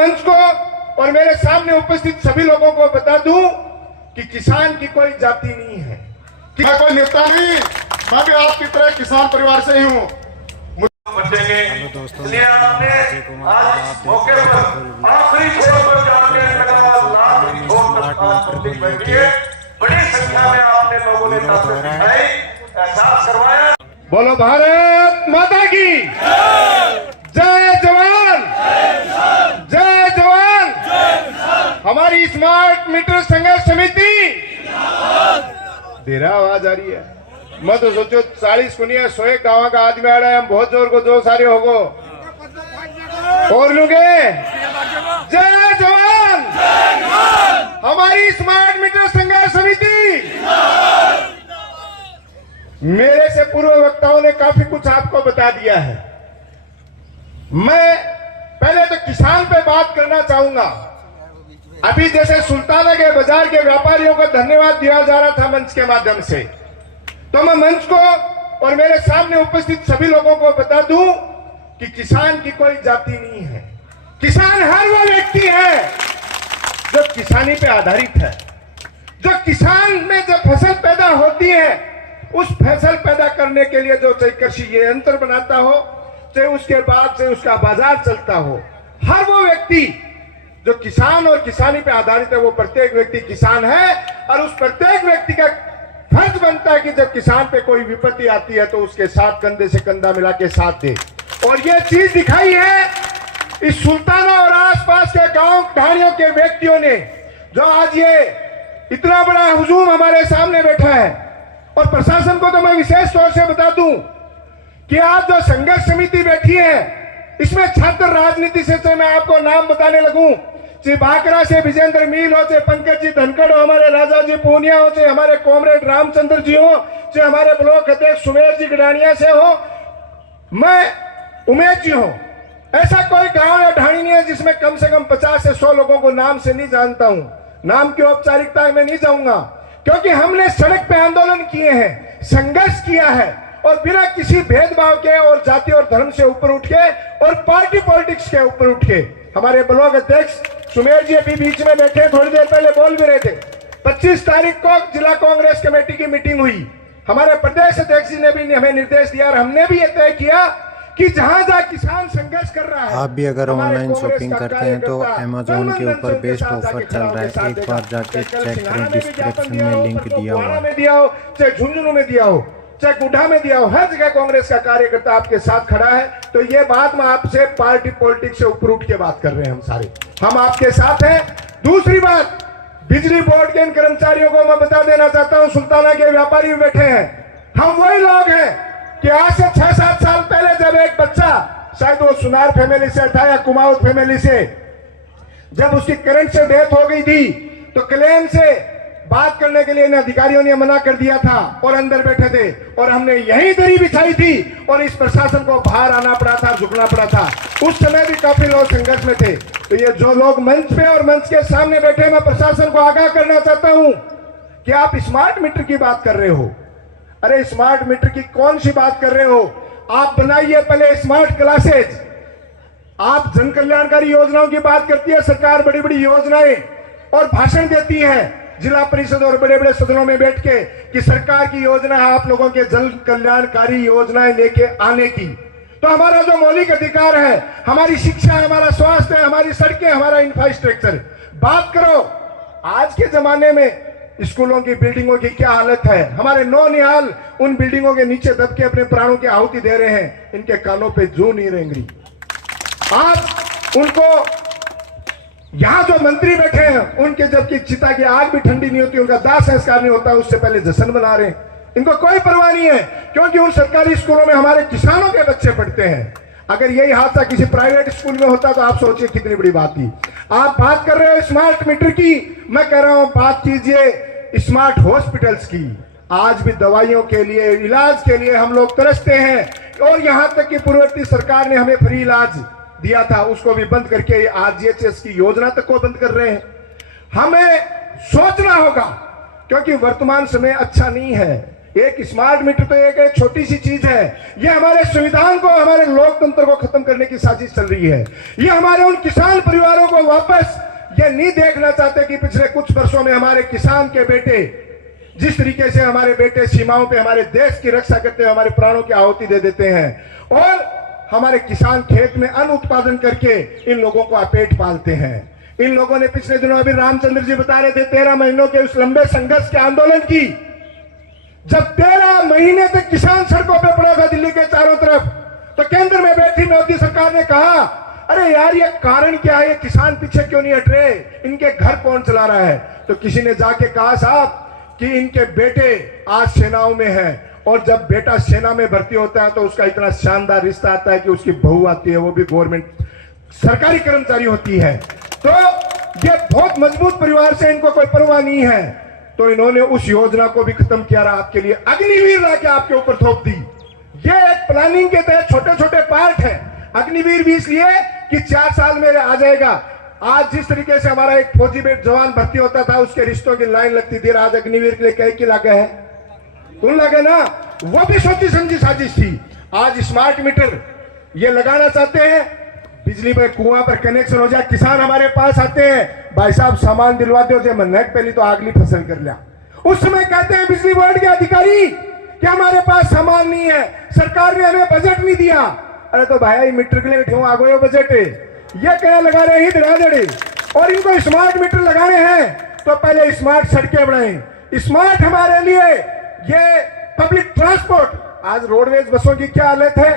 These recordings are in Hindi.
मंच को और मेरे सामने उपस्थित सभी लोगों को बता दूं कि किसान की कोई जाति नहीं है। मैं कोई नेता नहीं, मैं भी आपकी तरह किसान परिवार से ही हूँ। हेलो दोस्तों, अजय कुमार आप मौके पर आखिरी छोर पर जाके बड़ी संख्या में आपने लोगों ने एहसास करवाया। बोलो भारत माता की जय जवान, जय जवान। हमारी स्मार्ट मीटर संघर्ष समिति देरा आवाज आ रही है। मैं तो सोचो 40 को नहीं 101 गाँव का आदमी आ रहा है, हम बहुत जोर को जो सारे होगो और लूंगे। जय जवान। हमारी स्मार्ट मीटर संघर्ष समिति। मेरे से पूर्व वक्ताओं ने काफी कुछ आपको बता दिया है। मैं पहले तो किसान पे बात करना चाहूंगा। अभी जैसे सुल्ताना के बाजार के व्यापारियों को धन्यवाद दिया जा रहा था मंच के माध्यम से, तो मैं मंच को और मेरे सामने उपस्थित सभी लोगों को बता दूं कि किसान की कोई जाति नहीं है। किसान हर वो व्यक्ति है जो किसानी पे आधारित है, जो किसान में जब फसल पैदा होती है उस फसल पैदा करने के लिए जो चाहे कृषि ये यंत्र बनाता हो, चाहे उसके बाद से उसका बाजार चलता हो, हर वो व्यक्ति जो किसान और किसानी पे आधारित है वो प्रत्येक व्यक्ति किसान है। और उस प्रत्येक व्यक्ति का फर्ज बनता है कि जब किसान पे कोई विपत्ति आती है तो उसके साथ कंधे से कंधा मिला के साथ दे। और ये चीज दिखाई है इस सुल्ताना और आसपास के गांव ढाणियों के व्यक्तियों ने, जो आज ये इतना बड़ा हुजूम हमारे सामने बैठा है। और प्रशासन को तो मैं विशेष तौर से बता दूं कि आज जो संघर्ष समिति बैठी है इसमें छात्र राजनीति से मैं आपको नाम बताने लगूं, चाहे बाकरा से विजेंद्र मील हो, चाहे पंकज जी धनखड़ हो, हमारे राजा जी पूनिया हो, चाहे हमारे कॉमरेड रामचंद्र जी हो, चाहे हमारे ब्लॉक अध्यक्ष सुमेर जी गडानिया से हो, मैं उमेश जी हो, ऐसा कोई गांव या ढाणी नहीं है जिसमें कम से कम 50 से 100 लोगों को नाम से नहीं जानता हूं। नाम की औपचारिकता में नहीं जाऊंगा, क्योंकि हमने सड़क पे आंदोलन किए हैं, संघर्ष किया है और बिना किसी भेदभाव के और जाति और धर्म से ऊपर उठ के और पार्टी पॉलिटिक्स के ऊपर उठ के। हमारे ब्लॉक अध्यक्ष सुमेर जी अभी बीच में बैठे, थोड़ी देर पहले बोल भी रहे थे। 25 तारीख को जिला कांग्रेस कमेटी की मीटिंग हुई। हमारे प्रदेश अध्यक्ष जी ने भी हमें निर्देश दिया और हमने भी ये तय किया कि जहां जहां किसान संघर्ष कर रहा है। आप भी अगर ऑनलाइन शॉपिंग करते हैं तो अमेजोन के ऊपर बेस्ट ऑफर चल रहा है, एक बार जाके चेक करें, डिस्क्रिप्शन में लिंक दिया हुआ है। चाहे झुंझुनू में दिया हो, चाहे गुड्ढा में दिया हो, हर जगह कांग्रेस का कार्यकर्ता आपके साथ खड़ा है। तो ये बात मैं आपसे पार्टी पॉलिटिक्स से ऊपर उठ के बात कर रहे हैं। हम सारे हम आपके साथ हैं। दूसरी बात, बिजली बोर्ड के इन कर्मचारियों को मैं बता देना चाहता हूं, सुल्ताना के व्यापारी बैठे हैं, हम वही लोग हैं कि आज से 6-7 साल पहले जब एक बच्चा, शायद वो सुनार फैमिली से था या कुमाऊत फैमिली से, जब उसकी करंट से डेथ हो गई थी तो क्लेम से बात करने के लिए इन अधिकारियों ने मना कर दिया था और अंदर बैठे थे और हमने यही दरी बिछाई थी और इस प्रशासन को बाहर आना पड़ा था, झुकना पड़ा था। उस समय भी काफी लोग संघर्ष में थे। तो ये जो लोग मंच पे और मंच के सामने बैठे, मैं प्रशासन को आगाह करना चाहता हूं कि आप स्मार्ट मीटर की बात कर रहे हो। अरे स्मार्ट मीटर की कौन सी बात कर रहे हो? आप बनाइए पहले स्मार्ट क्लासेज। आप जन कल्याणकारी योजनाओं की बात करती है सरकार, बड़ी बड़ी योजनाएं, और भाषण देती है जिला परिषद और बड़े बड़े सदनों में बैठ के कि सरकार की योजना है आप लोगों के जन कल्याणकारी योजनाएं लेके आने की। तो हमारा जो मौलिक अधिकार है, हमारी शिक्षा, हमारा स्वास्थ्य है, हमारी सड़कें, हमारा इंफ्रास्ट्रक्चर, बात करो। आज के जमाने में स्कूलों की बिल्डिंगों की क्या हालत है। हमारे नौनिहाल उन बिल्डिंगों के नीचे दब के अपने प्राणों की आहुति दे रहे हैं। इनके कानों पे जू नहीं रेंगरी। आप उनको, यहां जो मंत्री बैठे हैं उनके जबकि चिता की आग भी ठंडी नहीं होती, उनका दाह संस्कार नहीं होता, उससे पहले जश्न मना रहे हैं। इनको कोई परवाह नहीं है, क्योंकि उन सरकारी स्कूलों में हमारे किसानों के बच्चे पढ़ते हैं। अगर यही हादसा किसी प्राइवेट स्कूल में होता तो आप सोचिए कितनी बड़ी बात थी। आप बात कर रहे हो स्मार्ट मीटर की, मैं कह रहा हूं बात कीजिए स्मार्ट हॉस्पिटल्स की। आज भी दवाइयों के लिए, इलाज के लिए हम लोग तरसते हैं और यहां तक कि पूर्ववर्ती सरकार ने हमें फ्री इलाज दिया था, उसको भी बंद करके आरजीएचएस की योजना तक को बंद कर रहे हैं। हमें सोचना होगा, क्योंकि वर्तमान समय अच्छा नहीं है। एक स्मार्ट मीटर तो एक छोटी सी चीज है, ये हमारे संविधान को, हमारे लोकतंत्र को खत्म करने की साजिश चल रही है। ये हमारे उन किसान परिवारों को वापस ये नहीं देखना चाहते कि पिछले कुछ वर्षों में हमारे किसान के बेटे जिस तरीके से हमारे बेटे सीमाओं पे हमारे देश की रक्षा करते हुए हमारे प्राणों की आहुति दे देते हैं, और हमारे किसान खेत में अन्न उत्पादन करके इन लोगों को अपेट पालते हैं। इन लोगों ने पिछले दिनों अभी रामचंद्र जी बता रहे थे 13 महीनों के उस लंबे संघर्ष के आंदोलन की, जब 13 महीने तक किसान सड़कों पे पड़ा था दिल्ली के चारों तरफ, तो केंद्र में बैठी मोदी सरकार ने कहा, अरे यार ये कारण क्या है, किसान पीछे क्यों नहीं हट रहे, इनके घर कौन चला रहा है? तो किसी ने जाके कहा साहब कि इनके बेटे आज सेनाओं में हैं, और जब बेटा सेना में भर्ती होता है तो उसका इतना शानदार रिश्ता आता है कि उसकी बहू आती है, वो भी गवर्नमेंट सरकारी कर्मचारी होती है। तो ये बहुत मजबूत परिवार से इनको कोई परवाह नहीं है, तो इन्होंने उस योजना को भी खत्म किया, आपके लिए अग्निवीर लाके आपके ऊपर थोप दी। ये एक प्लानिंग के तहत छोटे छोटे पार्ट है। अग्निवीर भी इसलिए कि 4 साल में आ जाएगा। आज जिस तरीके से हमारा एक फौजी जवान भर्ती होता था, उसके रिश्तों की लाइन लगती थी, आज अग्निवीर के लिए कई की लागे है, तुम लगे ना, वो भी सोची समझी साजिश थी। आज स्मार्ट मीटर ये लगाना चाहते हैं, बिजली पे कुआं पर कनेक्शन हो जाए। किसान हमारे पास आते हैं, भाई साहब सामान दिलवा दो, जो मन्नत पहली तो अगली फसल कर लिया। उस समय कहते हैं बिजली बोर्ड के अधिकारी कि हमारे पास सामान नहीं है, सरकार ने हमें बजट नहीं दिया। अरे तो भाई मीटर के लिए क्यों आ गए हो बजट, ये क्या लगा रहे हैं धड़ाधड़ी, और इनको स्मार्ट मीटर लगाने हैं तो पहले स्मार्ट सड़कें बनाएं। स्मार्ट हमारे लिए ये पब्लिक ट्रांसपोर्ट, आज रोडवेज बसों की क्या हालत है,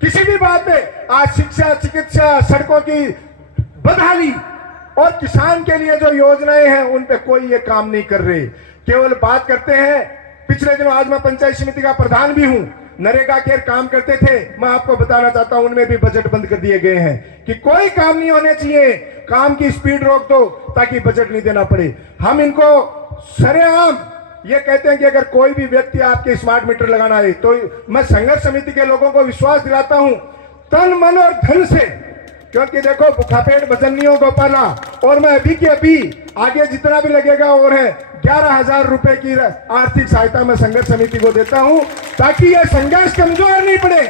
किसी भी बात पे आज शिक्षा, चिकित्सा, सड़कों की बदहाली, और किसान के लिए जो योजनाएं हैं उन पे कोई ये काम नहीं कर रहे, केवल बात करते हैं। पिछले दिनों, आज मैं पंचायत समिति का प्रधान भी हूं, नरेगा के काम करते थे, मैं आपको बताना चाहता हूं उनमें भी बजट बंद कर दिए गए हैं कि कोई काम नहीं होने चाहिए, काम की स्पीड रोक दो ताकि बजट नहीं देना पड़े। हम इनको सरेआम ये कहते हैं कि अगर कोई भी व्यक्ति आपके स्मार्ट मीटर लगाना है तो मैं संघर्ष समिति के लोगों को विश्वास दिलाता हूं तन मन और धन से, क्योंकि देखो भूखापेट भजन नहीं हो गोपाला, और मैं अभी के अभी आगे जितना भी लगेगा और है 11,000 रुपए की आर्थिक सहायता मैं संघर्ष समिति को देता हूं, ताकि यह संघर्ष कमजोर नहीं पड़े।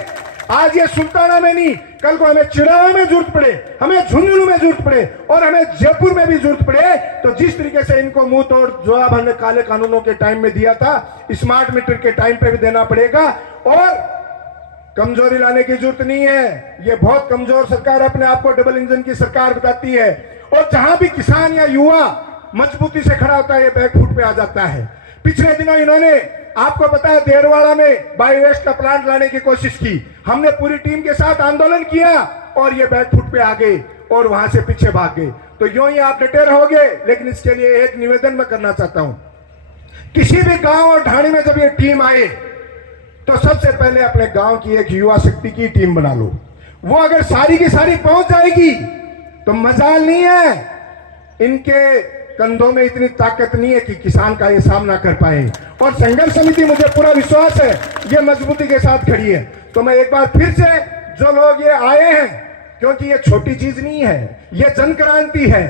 आज ये सुल्ताना में नहीं, कल को हमें चिड़ावा में जरूरत पड़े, हमें झुंझुनू में जरूरत पड़े, और हमें जयपुर में भी जरूरत पड़े, तो जिस तरीके से इनको मुंह तोड़ जवाब हमने काले कानूनों के टाइम में दिया था, स्मार्ट मीटर के टाइम पे भी देना पड़ेगा। और कमजोरी लाने की जरूरत नहीं है, ये बहुत कमजोर सरकार अपने आप को डबल इंजन की सरकार बताती है, और जहां भी किसान या युवा मजबूती से खड़ा होता है ये बैकफुट पे आ जाता है। पिछले दिनों इन्होंने, आपको पता है, देरवाड़ा में बायोवेस्ट का प्लांट लाने की कोशिश की, हमने पूरी टीम के साथ आंदोलन किया और ये बैकफुट पे आ गए और वहां से पीछे भाग गए। तो यूं ही आप डटे रहोगे, लेकिन इसके लिए एक निवेदन मैं करना चाहता हूं, किसी भी गांव और ढाणी में जब ये टीम आए तो सबसे पहले अपने गांव की एक युवा शक्ति की टीम बना लो। वो अगर सारी की सारी पहुंच जाएगी तो मजाल नहीं है, इनके कंधों में इतनी ताकत नहीं है कि किसान का ये सामना कर पाए। और संघर्ष समिति, मुझे पूरा विश्वास है, ये मजबूती के साथ खड़ी है। तो मैं एक बार फिर से, जो लोग ये आए हैं, क्योंकि ये छोटी चीज नहीं है, ये जन क्रांति है।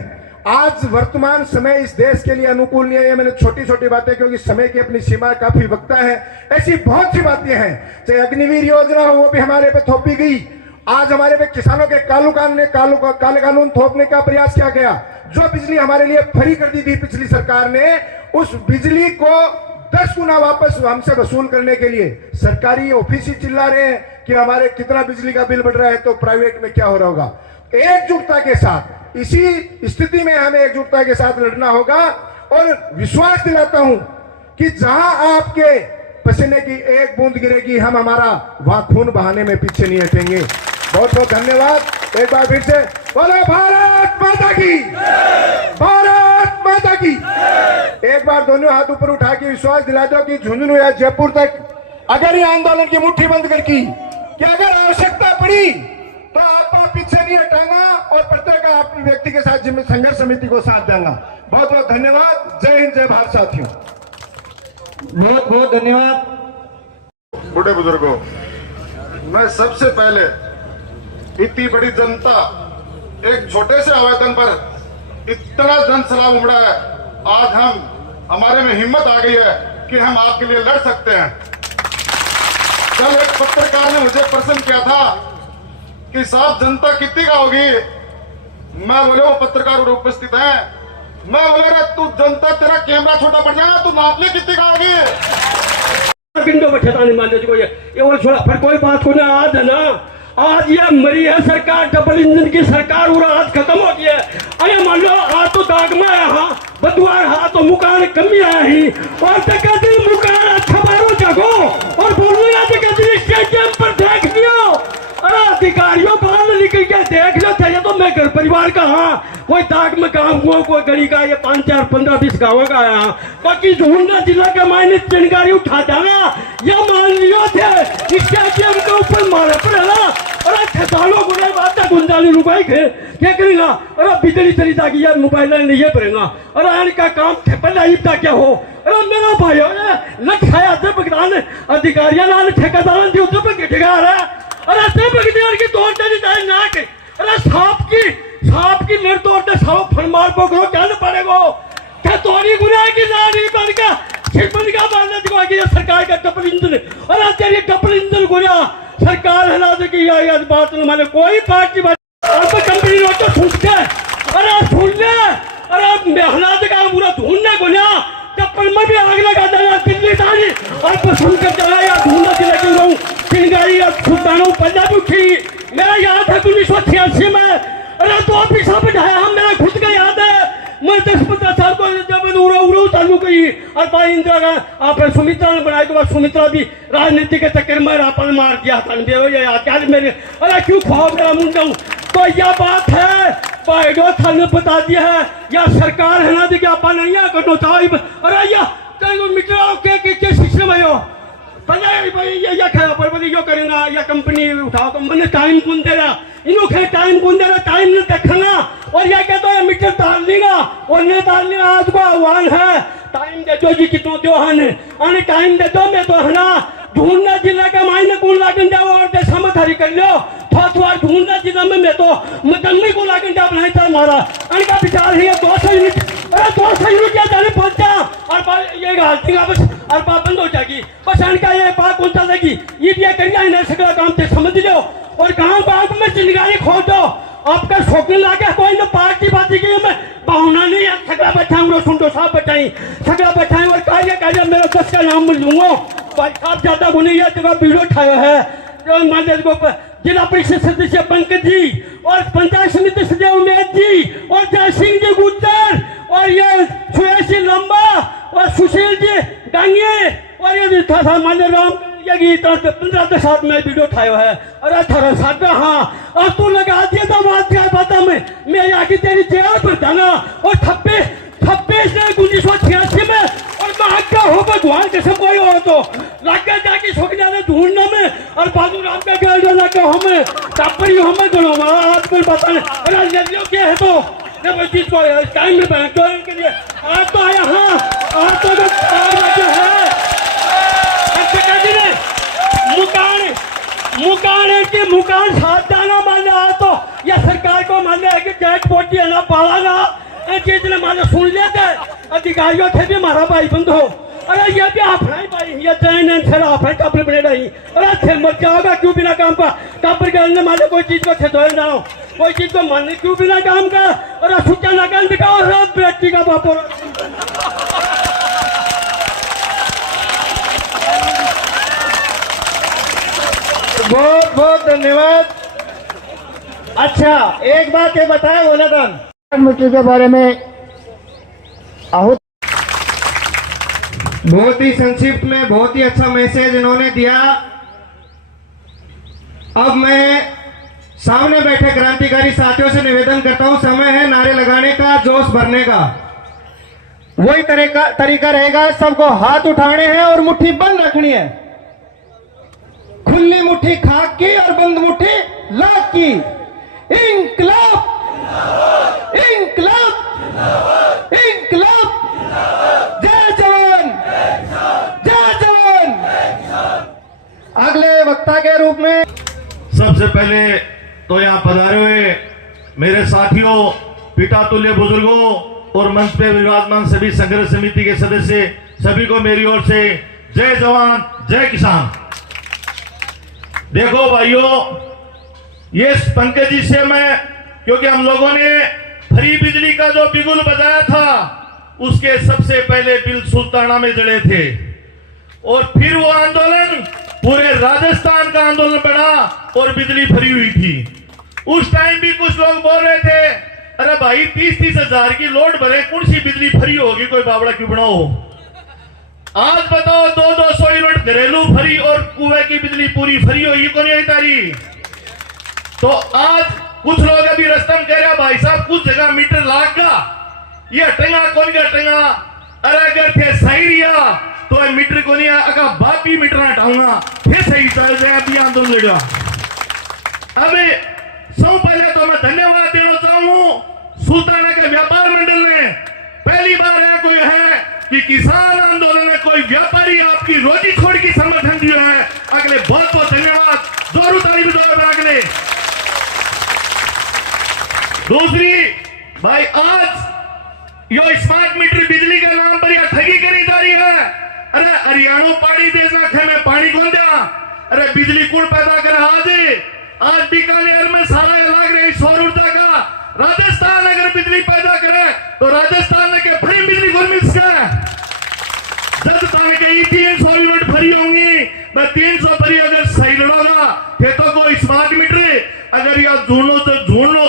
आज वर्तमान समय इस देश के लिए अनुकूल नहीं है, ये मैंने छोटी छोटी बातें, क्योंकि समय की अपनी सीमा काफी वक्त है, ऐसी बहुत सी बातें हैं। चाहे अग्निवीर योजना हो, वो भी हमारे पे थोपी गई। आज हमारे पे किसानों के काले कानून थोपने का प्रयास किया गया। जो बिजली हमारे लिए फ्री कर दी थी पिछली सरकार ने, उस बिजली को 10 गुना वापस हमसे वसूल करने के लिए सरकारी ऑफिस ही चिल्ला रहे हैं कि हमारे कितना बिजली का बिल बढ़ रहा है, तो प्राइवेट में क्या हो रहा होगा। एकजुटता के साथ, इसी स्थिति में हमें एकजुटता के साथ लड़ना होगा। और विश्वास दिलाता हूं कि जहां आपके पसीने की एक बूंद गिरेगी, हम हमारा वहां खून बहाने में पीछे नहीं हटेंगे। बहुत बहुत धन्यवाद। एक बार फिर से बोलो भारत माता की, भारत माता की। एक बार दोनों हाथ ऊपर उठा के विश्वास दिला दो कि झुंझुनू या जयपुर तक अगर ये आंदोलन की मुट्ठी बंद करकी, कि अगर आवश्यकता पड़ी तो आप पीछे नहीं हटाऊंगा, और प्रत्येक अपने व्यक्ति के साथ संघर्ष समिति को साथ देंगे। बहुत बहुत धन्यवाद। जय हिंद, जय भारत साथियों। बहुत बहुत धन्यवाद। बूढ़े बुजुर्गों, मैं सबसे पहले इतनी बड़ी जनता एक छोटे से आवेदन पर इतना जन सलाह उमड़ा है, आज हमारे में हिम्मत आ गई है कि हम आपके लिए लड़ सकते हैं। कल एक पत्रकार ने मुझे प्रश्न किया था कि साहब जनता कितनी का होगी। मैं बोले, वो पत्रकार और उपस्थित है, मैं बोले रे तू जनता, तेरा कैमरा छोटा पड़ जाएगा, तू नाप ले कितनी का होगी। पिंडों में ठेका नहीं मानते ये और छोड़ा फिर कोई बात को ना। आज है ना, आज ये मरी है सरकार, डबल इंजन की सरकार, और आज खत्म हो गई है। अरे मान लो आज तो दाग में आया, हाँ बदुआर, हाँ तो मुकान कमी आया ही, और तक दिन मुकान अच्छा बारो जगो और बोलने ना तक दिन स्टेडियम पर देख लियो। अरे अधिकारियों बाहर निकल के देख लो, चाहिए तो मैं घर परिवार का, हाँ कोई दाग में काम हुआ, कोई गली का, ये 5, 4, 15, 20 गाँव का आया, बाकी झूठना जिला का मायने चिंगारी उठा जाना, या मान लियो थे स्टेडियम के ऊपर मारे पड़े ना। अरे ठेकानों को नहीं बात है, गुंजाली रुकाई क्या करेगा। अरे बिजली चली जाएगी यार, मोबाइल नहीं ये करेगा। अरे इनका काम ठेपा क्या हो। अरे मेरा भाई लखाया अधिकारियों नाल ठेकेदार की उधर पे ठेका रहा है। अरे की तोड़ देनी चाहिए ना कि अरे सांप की निर तोड़ते सांप फरमार पकड़ो, क्या पड़ेगा क्या तोड़ी गुनाह की नारी बन का छिपन का बांधने दिखा कि सरकार का डबल इंजन। अरे तेरी डबल इंजन गुना सरकार हिला देगी यार, बात माने कोई पार्टी कंपनी तो सुनते। अरे सुन ले, अरे हिला देगा पूरा ढूंढने को ना, चप्पल में भी आग लगा देना दिल्ली सारी और सुनकर चला यार, ढूंढना से लगी रहूं चिंगारी सुल्तानों पंजाब उठी। मेरा याद है 1986 में, अरे तो ऑफिसा बैठाया हम, मेरा खुद का याद है। मैं 10-15 साल को जब उड़ो चालू करी और भाई इंदिरा गांधी आपने सुमित्रा ने बनाई, तो बाद सुमित्रा भी राजनीति के चक्कर में अपन मार दिया था मेरे। अरे क्यों खौफ रहा मुंडा। तो यह बात है पाइडो था ने बता दिया है, या सरकार है ना देखिए अपन नहीं है करना चाहिए। अरे या कहीं मित्रों के सिस्टम है यो भाई या खाया पर यो करेगा, या कंपनी उठाओ तो मैंने टाइम कौन दे रहा, इन्होंने टाइम कौन दे रहा, टाइम नहीं देखना। और यह कहते हैं मीटर डाल देगा और नहीं डाल देगा। आज को आह्वान है, टाइम दे दो जी, कितना दो आने टाइम दे दो। मैं तो है ना ढूंढना जिला का मायने कौन लागन जाओ और देशा में थारी कर लो थोड़ा ढूंढना जिला में मैं तो मदनी को लागन जा बनाई था मारा अनका विचार है 200 यूनिट। अरे 200 यूनिट क्या जाने पहुंचा और ये हालती का बस और बात बंद हो जाएगी। बस अनका ये बात कौन चलेगी, ये भी करिए इन्हें सगला काम से समझ लो और गाँव गाँव में चिंगारी खोल दो। आपका शौकीन लागे कोई ना पार्टी बाजी की मैं बहुना नहीं है, सगला बैठाऊंगा सुनो साहब बैठाई सगला बैठाएं और कार्य मेरा 10 का नाम मिल लूंगा। भाई साहब ज्यादा गुनी है जगह वीडियो उठाया है, जिला परिषद सदस्य पंकज जी और पंचायत समिति सदस्य उमेश जी और जय सिंह जी गुज्जर और ये सुरेश जी लंबा और सुशील जी डांगे और ये था मान्य राम ये गीत 15 साल में वीडियो उठाया है। और 18 साल का हाँ अब तू लगा दिया था बात क्या पता मैं आगे तेरी जेल पर जाना और 26 1986 में और महाका हो भगवान के सब कोई हो तो लाके जाके सोचना ने ढूंढने में और बाबू राम का गल जाना के हमें टापरी हमें दोनों आज कोई पता नहीं। अरे जल्दियों क्या है तो जब इस चीज को टाइम में बैंक के लिए आज तो आया हाँ आज तो जो है मुकान साथ जाना मान लिया तो या सरकार को मान लिया कि जैक पोटी है ना पाला ना चीज ने मान सुन लेते अधिकारियों थे भी मारा भाई बंद हो। अरे ये भी आप है भाई ये चैन से आप है कापड़ बने रही। अरे थे मर जाओगा क्यों बिना काम का कापड़ के अंदर माने कोई चीज को थे धोए ना हो कोई चीज को मानने क्यों बिना काम का। और सूचा ना काम दिखाओ सब बेटी का बाप। बहुत बहुत धन्यवाद। अच्छा एक बात ये बताया गोलादान मिट्टी के बारे में बहुत ही संक्षिप्त में बहुत ही अच्छा मैसेज इन्होंने दिया। अब मैं सामने बैठे क्रांतिकारी साथियों से निवेदन करता हूं, समय है नारे लगाने का, जोश भरने का। वही तरीका रहेगा, सबको हाथ उठाने हैं और मुट्ठी बंद रखनी है। खुली मुट्ठी खाक की और बंद मुट्ठी लाख की। इंकलाब इंकलाब इंकलाब, जय जवान जय जवान। अगले वक्ता के रूप में सबसे पहले तो यहाँ पधारे हुए मेरे साथियों, पिता तुल्य बुजुर्गों और मंच पे विराजमान सभी संघर्ष समिति के सदस्य सभी को मेरी ओर से जय जवान जय किसान। देखो भाइयों, ये पंकज जी से मैं, क्योंकि हम लोगों ने फ्री बिजली का जो बिगुल बजाया था उसके सबसे पहले बिल सुल्ताना में जड़े थे, और फिर वो आंदोलन पूरे राजस्थान का आंदोलन बना और बिजली फ्री हुई थी। उस टाइम भी कुछ लोग बोल रहे थे, अरे भाई 30-30 हजार की लोड भरे, कौन सी बिजली फ्री होगी, कोई बावड़ा क्यों बनाओ। आज बताओ 200 यूनिट घरेलू फ्री और कुएं की बिजली पूरी फ्री होगी, कौन यही तारी। तो आज कुछ लोग अभी रस्तम कह रहे हैं, भाई साहब कुछ जगह मीटर लाग का, ये हटेगा कौन का हटेगा। अरे अगर थे सही रिया तो मीटर को नहीं अगर बापी मीटर हटाऊंगा फिर सही चल जाए। अभी आंदोलन लड़ा। अभी सब पहले तो मैं धन्यवाद देना चाहूं सुल्ताना के व्यापार मंडल ने, पहली बार है कोई है कि किसान आंदोलन में कोई व्यापारी आपकी रोजी छोड़ की समर्थन दिया है। अगले बहुत बहुत धन्यवाद, जोरों ताली बजाओ अगले। दूसरी भाई, आज यो स्मार्ट मीटर बिजली के नाम पर यह ठगी करी जा रही है। अरे हरियाणा पानी देना खे में पानी कौन दिया, अरे बिजली कौन पैदा करे। आज बीकानेर में सारा लाग रहे सौर ऊर्जा का, राजस्थान अगर बिजली पैदा करे तो राजस्थान के फ्री बिजली कौन मिल सके। राजस्थान के 300 यूनिट फ्री होंगी, मैं 300 फ्री अगर सही लड़ोगा खेतों को स्मार्ट मीटर अगर यह ढूंढो तो ढूंढ लो।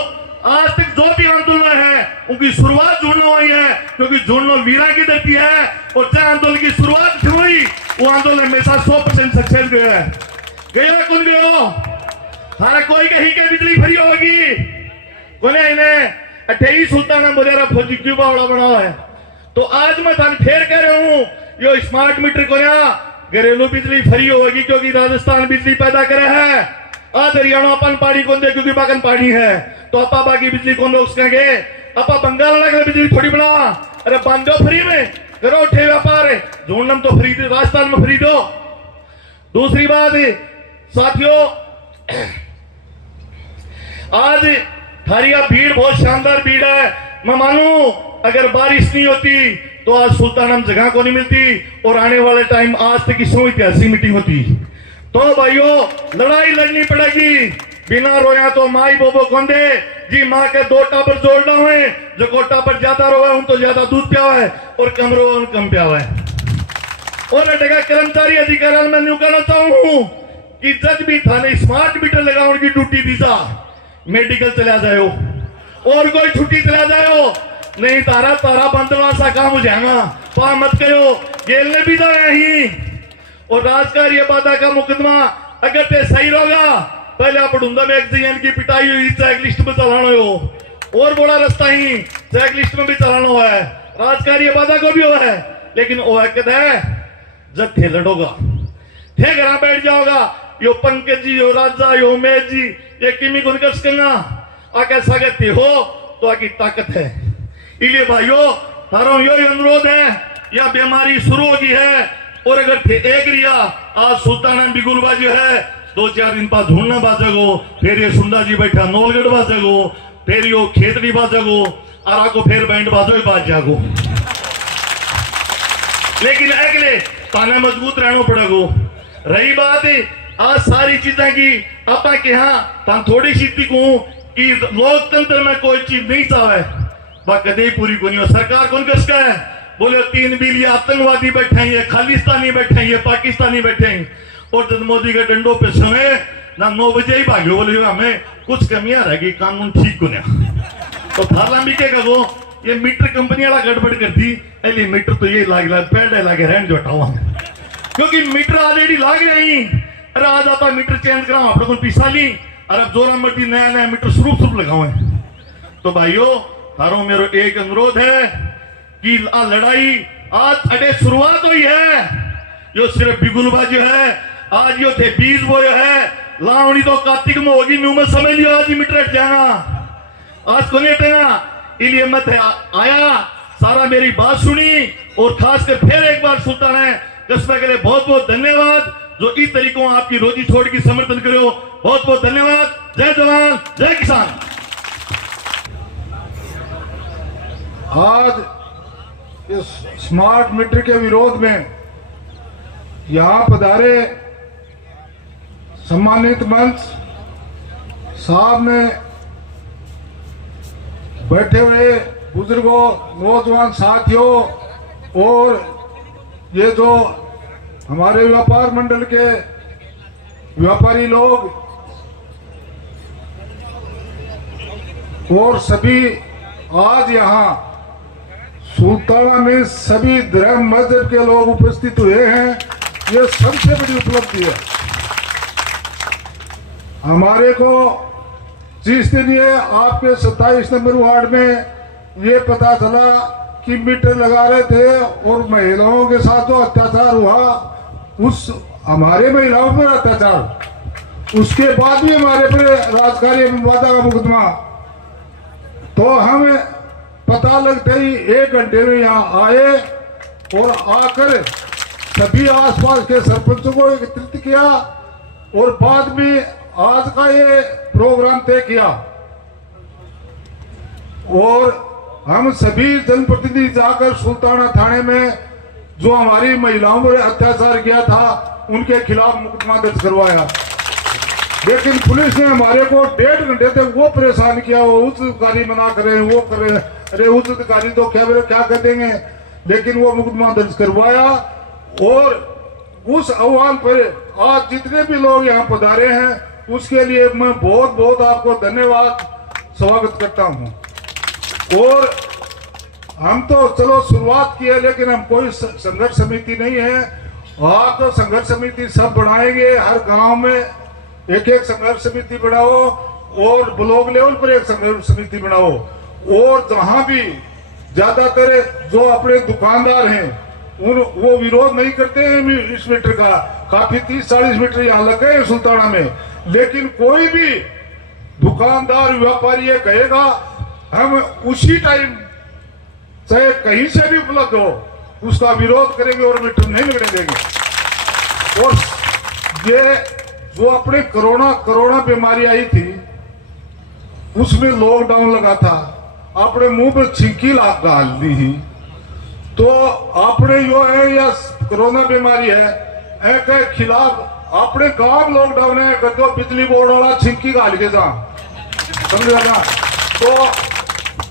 आज तक जो भी आंदोलन है उनकी शुरुआत ढूंढना हुई है, क्योंकि ढूंढना वीरा की धरती है, और चाहे आंदोलन की शुरुआत हुई वो आंदोलन हमेशा 100% सक्सेस गया है। गया कौन गया, हमारा कोई कहीं के बिजली फ्री होगी कोने इन्हें 28 सुल्ताना बोलेरा फौजी क्यों बावड़ा बना है। तो आज मैं थान फेर कह रहा हूं, यो स्मार्ट मीटर को घरेलू बिजली फ्री होगी, क्योंकि राजस्थान बिजली पैदा करे है। आज हरियाणा अपन पानी कौन दे, क्योंकि बागन पानी है, तो अपा बाकी बिजली कौन रोक सकेंगे। अपा बंगाल लगा बिजली थोड़ी बना, अरे बांधो फ्री में करो ठे व्यापार, जोड़नम तो फ्री दे, राजस्थान में फ्री दो। दूसरी बात साथियों, आज थारिया भीड़ बहुत शानदार भीड़ है। मैं मानूं अगर बारिश नहीं होती तो आज सुल्ताना में जगह को नहीं मिलती, और आने वाले टाइम आज तक की सौ ऐसी मीटिंग होती। तो भाइयों लड़ाई लड़नी पड़ेगी, बिना रोया तो माई बोबो कौन दे जी। माँ के 2 टापर जोड़ना हुए, जो कोटा पर ज्यादा रोए उन तो ज्यादा दूध पिया है, और कम रोए उन कम पिया है। और अटेगा कर्मचारी अधिकारी मैं न्यू कहना चाहूं कि जब भी थाने स्मार्ट मीटर लगाने की ड्यूटी दी जा, मेडिकल चला जाओ और कोई छुट्टी चला जाओ, नहीं तारा तारा बंदवा सा काम हो जाएगा। पा मत करो, जेल ने भी जाना ही। और राजकारी बाधा का मुकदमा अगर ते सही होगा, पहले आप ढूंढा में एक्सीडेंट की पिटाई हुई, चेक लिस्ट में चलाना हो, और बड़ा रास्ता ही चेक लिस्ट में भी चलाना हुआ है, राजकारी बाधा को भी हुआ है। लेकिन वो है जब थे लड़ोगा, थे घर बैठ जाओगा, यो पंकज जी, यो राजा, यो उमेश जी, ये किमी को निकल सकेगा। आके सागत हो तो आकी ताकत है। इसलिए भाइयों थारो यो अनुरोध है, यह बीमारी शुरू होगी है, और अगर थे एक रिया आज सुल्ताना बिगुलबाजी है, 2-4 दिन बाद ढूंढना बाजगो, फिर ये सुंदा जी बैठा नौलगढ़ बाजगो, फिर यो खेतड़ी बाजगो, आरा को फिर बैंड बाजो बाज जागो। लेकिन अगले ताने मजबूत रहना पड़ेगो। रही बात आज सारी चीजें की आपा के यहाँ थोड़ी सी कहूं कि लोकतंत्र में कोई चीज नहीं चाहे वह कदे पूरी को नहीं हो। सरकार कौन कसका है, बोले 3 बिल ये आतंकवादी बैठे हैं, ये खालिस्तानी बैठे हैं, ये पाकिस्तानी बैठे हैं, और जब मोदी के डंडों पे समय ना 9 बजे ही भाग्यो, बोले हमें कुछ कमियां रहेगी, कानून ठीक को नहीं। तो थाला भी क्या कहो, ये मीटर कंपनी वाला गड़बड़ कर दी, अरे मीटर तो ये लाग पेड़ लागे रहने जोटावा, क्योंकि मीटर ऑलरेडी लाग रही। अरे आज आप मीटर चेंज कराओ, आप लोगों पिसा ली, और अब जोरा मर्दी नया नया मीटर शुरू लगाओ। तो भाइयों थारो मेरो एक अनुरोध है कि लड़ाई आज अटे शुरुआत हुई है, जो सिर्फ बिगुलबाजी है। आज यो थे 20 बोए है, लावणी तो कार्तिक में होगी, न्यू में समझ लियो आज ही मीटर हट जाएगा, आज को नहीं हटेगा। इसलिए मत आया सारा मेरी बात सुनी, और खासकर फिर एक बार सुल्तान है कस्बे के लिए बहुत बहुत धन्यवाद, जो इस तरीकों आपकी रोजी छोड़ की समर्थन करो। बहुत बहुत धन्यवाद। जय जवान जय किसान। आज इस स्मार्ट मीटर के विरोध में यहाँ पधारे सम्मानित मंच साहब ने बैठे हुए बुजुर्गों, नौजवान साथियों और ये जो हमारे व्यापार मंडल के व्यापारी लोग और सभी आज यहाँ सुल्ताना में सभी धर्म मजहब के लोग उपस्थित हुए हैं। ये सबसे बड़ी उपलब्धि है हमारे को। जिस दिन ये आपके 27 नंबर वार्ड में ये पता चला कि मीटर लगा रहे थे और महिलाओं के साथ जो अत्याचार हुआ, उस हमारे महिलाओं पर अत्याचार, उसके बाद भी हमारे पर राजकार्य विवादा का मुकदमा, तो हम पता लगते ही 1 घंटे में यहाँ आए और आकर सभी आसपास के सरपंचों को एकत्रित किया और बाद में आज का ये प्रोग्राम तय किया। और हम सभी जनप्रतिनिधि जाकर सुल्ताना थाने में जो हमारी महिलाओं पर अत्याचार किया था उनके खिलाफ मुकदमा दर्ज करवाया। लेकिन पुलिस ने हमारे को 1.5 घंटे तक वो परेशान किया, वो उच्च अधिकारी मना करे, वो करे, अरे उच्च अधिकारी तो क्या कर देंगे, लेकिन वो मुकदमा दर्ज करवाया। और उस आह्वान पर आज जितने भी लोग यहाँ पधारे हैं उसके लिए मैं बहुत बहुत आपको धन्यवाद स्वागत करता हूँ। और हम तो चलो शुरुआत की है, लेकिन हम कोई संघर्ष समिति नहीं है। आप तो संघर्ष समिति सब बनाएंगे, हर गांव में एक संघर्ष समिति बनाओ और ब्लॉक लेवल पर एक संघर्ष समिति बनाओ। और जहां भी ज्यादातर जो अपने दुकानदार हैं वो विरोध नहीं करते हैं इस मीटर का, काफी 30-40 मीटर यहाँ लगे हैं सुल्ताना में, लेकिन कोई भी दुकानदार व्यापारी ये कहेगा हम उसी टाइम चाहे कहीं से भी उपलब्ध हो उसका विरोध करेंगे और मीटर नहीं लगने देंगे। और ये जो अपने कोरोना बीमारी आई थी उसमें लॉकडाउन लगा था, अपने मुंह पर छिंकी डाल दी थी, तो अपने जो है या कोरोना बीमारी है के खिलाफ अपने गांव लॉकडाउन है कर दो, बिजली बोर्ड वाला छिंकी डाल के जा समझेगा। तो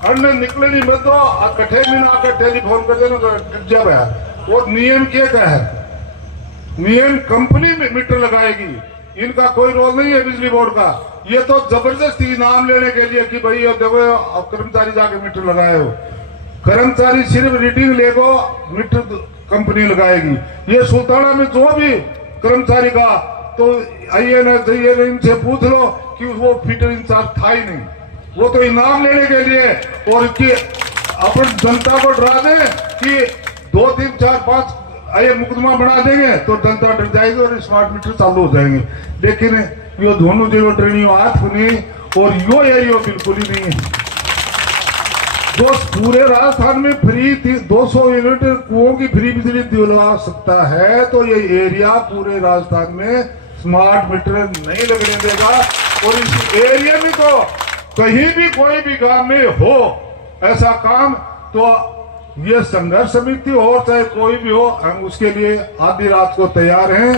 अन्य निकले नहीं मत दो, कट्ठे में ना आकर टेलीफोन कर देना तो जब है। और नियम क्या है, नियम कंपनी में मीटर लगाएगी, इनका कोई रोल नहीं है बिजली बोर्ड का। ये तो जबरदस्ती नाम लेने के लिए कि भाई देखो अब कर्मचारी जाके मीटर लगाए हो, कर्मचारी सिर्फ रीडिंग लेगो, मीटर कंपनी लगाएगी। ये सुल्ताना में जो भी कर्मचारी का तो आइए ना जाइए इनसे पूछ लो कि वो फीटर इंचार्ज था ही नहीं, वो तो इनाम लेने के लिए और कि अपन जनता को डरा दे कि 2, 3, 4, 5 आइए मुकदमा बना देंगे तो जनता डर जाएगी और स्मार्ट मीटर चालू हो जाएंगे। लेकिन यो दोनों जो ट्रेनिंग हाथ नहीं और यो एरिया बिल्कुल ही नहीं है। जो पूरे राजस्थान में फ्री 200 यूनिट कुओं की फ्री बिजली दिलवा सकता है, तो ये एरिया पूरे राजस्थान में स्मार्ट मीटर नहीं लगने देगा। और इस एरिया में तो कहीं भी कोई भी गांव में हो ऐसा काम तो ये संघर्ष समिति हो चाहे कोई भी हो, हम उसके लिए आधी रात को तैयार हैं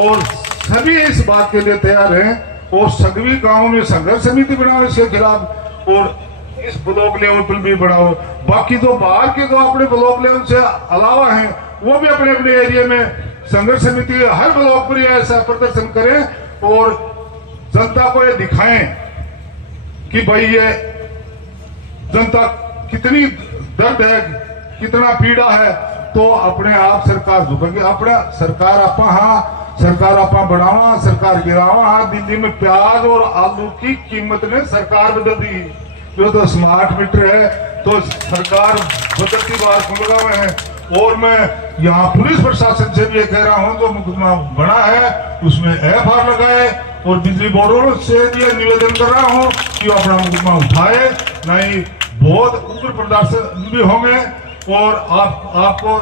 और सभी इस बात के लिए तैयार हैं। और सभी गांवों में संघर्ष समिति बनाओ इसके खिलाफ और इस ब्लॉक लेवल पर भी बढ़ाओ। बाकी तो बाहर के जो अपने ब्लॉक लेवल से अलावा हैं वो भी अपने अपने एरिया में संघर्ष समिति हर ब्लॉक पर ऐसा प्रदर्शन करें और जनता को ये दिखाएं कि भाई ये जनता कितनी दर्द है, कितना पीड़ा है। तो अपने आप सरकार झुकेंगे, अपना सरकार आपा बढ़ावा, सरकार गिरावा। हाँ, दिल्ली में प्याज और आलू की कीमत ने सरकार बदल दी, जो तो स्मार्ट मीटर है तो सरकार बदलती बात सुन रहा है। और मैं यहाँ पुलिस प्रशासन से भी ये कह रहा हूँ जो मुकदमा बना है उसमें FIR लगाए और बिजली बोर्डों से भी निवेदन कर रहा हूँ कि वो अपना मुकदमा उठाए, नहीं बहुत उग्र प्रदर्शन भी होंगे और आपको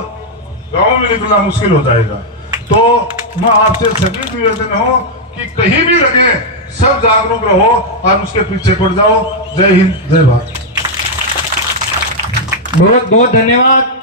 गांव में निकलना मुश्किल हो जाएगा। तो मैं आपसे सभी निवेदन हो कि कहीं भी लगे सब जागरूक रहो और उसके पीछे पड़ जाओ। जय हिंद, जय भारत। बहुत बहुत धन्यवाद।